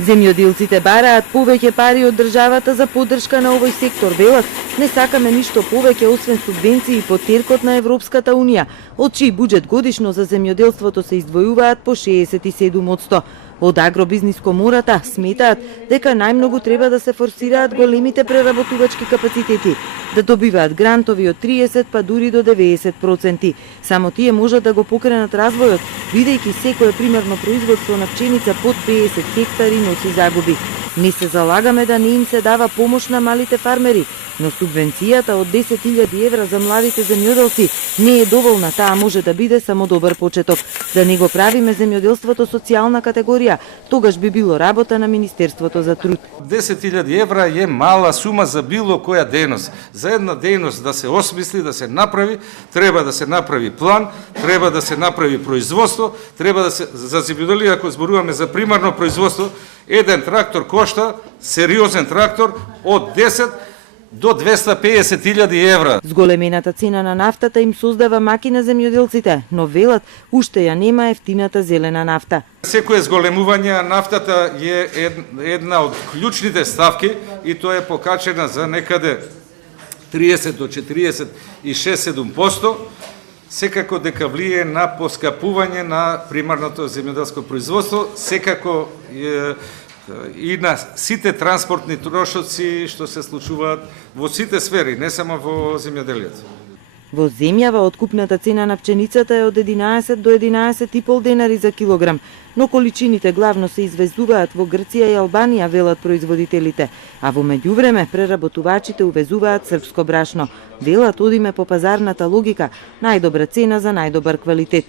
Земјоделците бараат повеќе пари од државата за поддршка на овој сектор. Велат, не сакаме ништо повеќе освен субвенции под теркот на Европската унија, од чиј буџет годишно за земјоделството се издвојуваат по 67%. Од Агробизнис комората сметаат дека најмногу треба да се форсираат големите преработувачки капацитети, да добиваат грантови од 30 па дури до 90%. Само тие можат да го покренат развојот, бидејќи секое примерно производство на пченица под 50 хектари носи загуби. Не се залагаме да не им се дава помош на малите фармери, но субвенцијата од 10.000 евра за младите земјоделци не е доволна, таа може да биде само добар почеток. Да не го правиме земјоделството социјална категорија, тогаш би било работа на Министерството за труд. 10.000 евра е мала сума за било која дејност. За една дејност да се осмисли, да се направи, треба да се направи план, треба да се направи производство, треба да се за земјоделие, ако зборуваме за примарно производство, еден трактор кошта, сериозен трактор, од 10 до 250.000 евра. Зголемената цена на нафтата им создава маки на земјоделците, но велат уште ја нема ефтината зелена нафта. Секое зголемување на нафтата е една од клучните ставки и тоа е покачена за некаде 30 до 46-7%. Секако дека влие на поскапување на примарното земјоделско производство, секако и на сите транспортни трошоци што се случуваат во сите сфери, не само во земјоделието. Во земјава откупната цена на пченицата е од 11 до 11,5 денари за килограм, но количините главно се извезуваат во Грција и Албанија, велат производителите, а во меѓувреме преработувачите увезуваат српско брашно. Велат, одиме по пазарната логика, најдобра цена за најдобар квалитет.